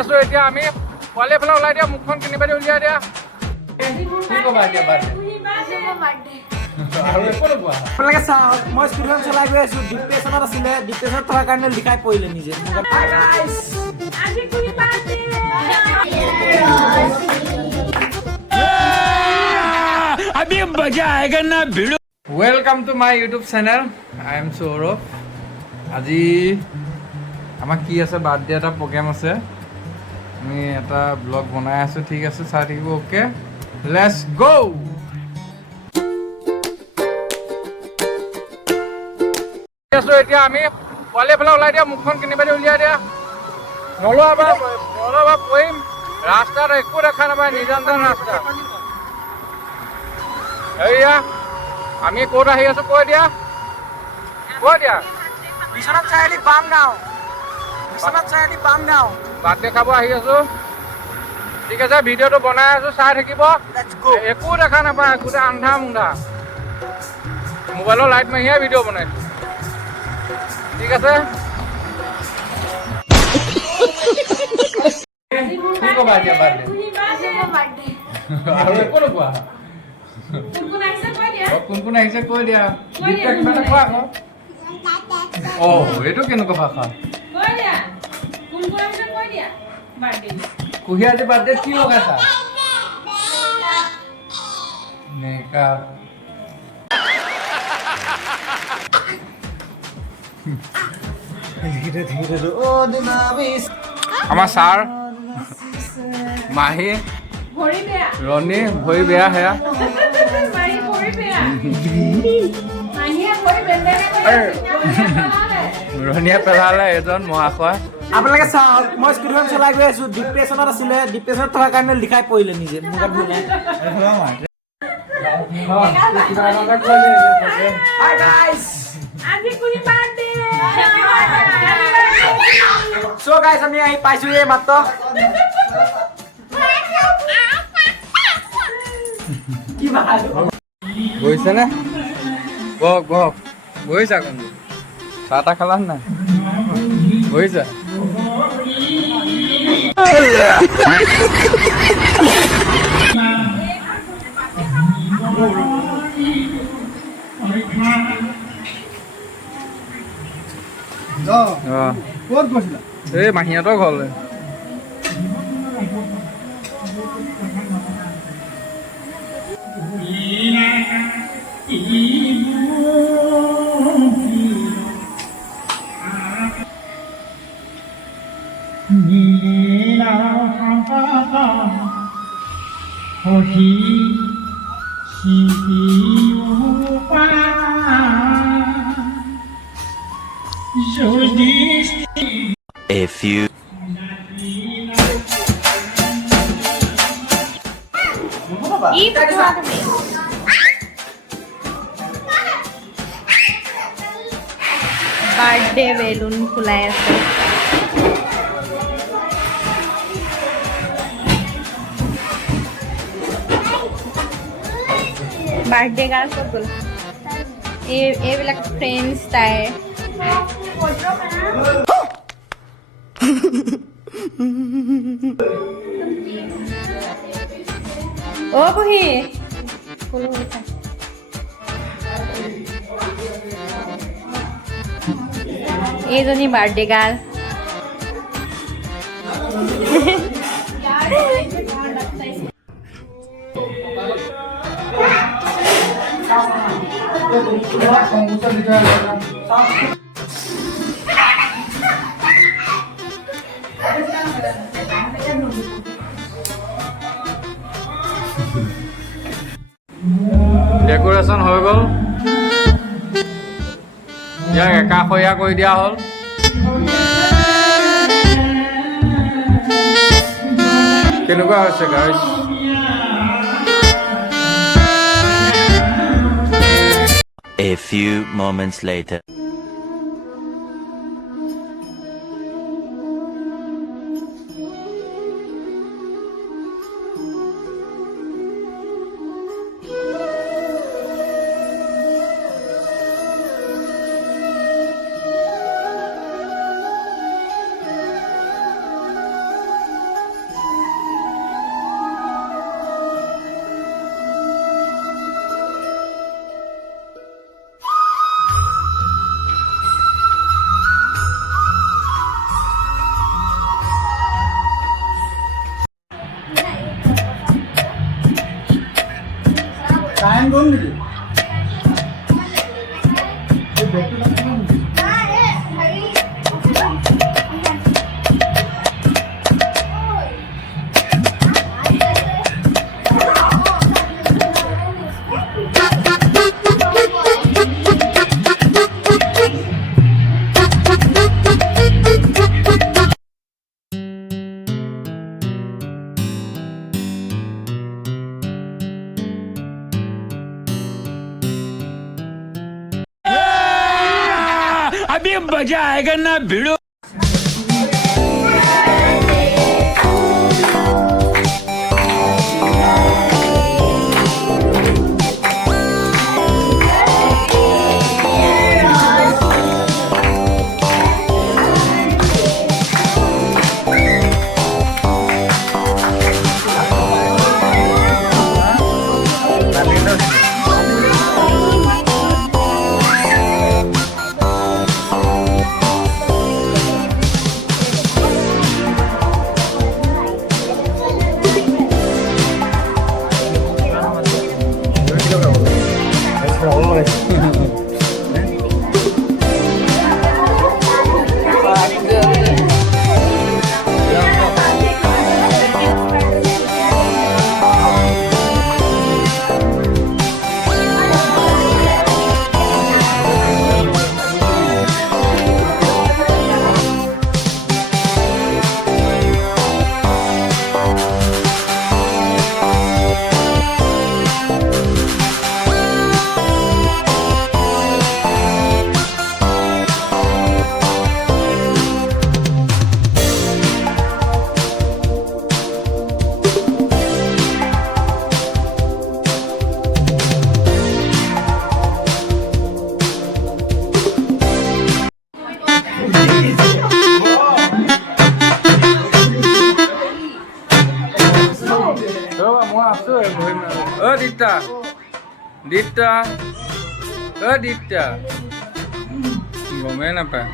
আছো এতিয়া আমি পোৱালি এফালে ওলাই দিয়া মুখখন কিনিবা দি উলিয়াই দিয়া কি ক'বা এতিয়া আপোনালোকে চাওক মই স্কুটিখন চলাই গৈ আছো ডিপ্ৰেছনত আছিলে ডিপ্ৰেছনত থকাৰ কাৰণে লিখাই পৰিলে নিজে अभी मजा आएगा ना भिड़ो welcome to my YouTube channel I am Saurabh আজি আমাৰ কি আছে বাৰ্থডে এটা প্ৰগ্ৰাম আছে আমি এটা ব্লগ বনাই আছো ঠিক আছে চাই থাকিব ওকে লেটস গো এতিয়া আমি পোৱালি এফালে ওলাই দিয়া মুখখন কিনিবা দি উলিয়াই দিয়া নলোৱা কৰিম ৰাস্তাত একো দেখা নাপায় নিজান ৰাস্তা এয়া আমি ক'ত আহি আছো কৈ দিয়া বিশ্বনাথ চাৰিআলি বামগাঁও বাৰ্থডে খাব আহি আছো ঠিক আছে ভিডিঅ'টো বনাই আছো চাই থাকিব একো দেখা নাপায় গোটেই আন্ধা মুন্ধা মোবাইলৰ লাইট মাৰিহে ভিডিঅ' বনাইছো ঠিক আছে কি ক'বা এতিয়া বাৰ্থডে আৰু একো নকোৱা কোন আহিছে কৈ দিয়া গীতটা কিবা এটা কোৱা আকৌ এইটো কেনেকুৱা ভাষা কুহিয়া আজি বাৰ্থডে কি লগাইছা মেকআপ আমাৰ ছাৰ মাহী ৰণী ভৰি বেয়া সেয়া ৰণীয়ে পেলালে এজন মহাশয় আপোনালোকে চাওক মই স্কুটিখন চলাই গৈ আছো ডিপ্ৰেছনত আছিলে ডিপ্ৰেছনত থকাৰ কাৰণে লিখাই পৰিলে নিজে So guys, আমি আহি পাইছো এই মাত্ৰ কি ভাল বহিছে নে বহক বহিছা কোন চাহ তাহ খালা নাই বহিছা ক'ত গৈছিলা এই মাহীহঁতৰ ঘৰলৈ A few বাৰ্থডে বেলুন ফুলাই আছে বাৰ্থডে গাৰ্ল ক'ত গ'ল এইবিলাক ফ্ৰেণ্ডছ তাইৰ বহি এইজনী বাৰ্থডে গাৰ্ল ডেকোৰেশ্যন হৈ গ'ল ইয়াক একাষৰীয়া কৰি দিয়া হ'ল কেনেকুৱা হৈছে গাইছ A few moments later. গ'ল নেকি? अभी मजा आएगा ना भिड़ो. মই আছো দিতা দিতা দিতা গমেই নাপায়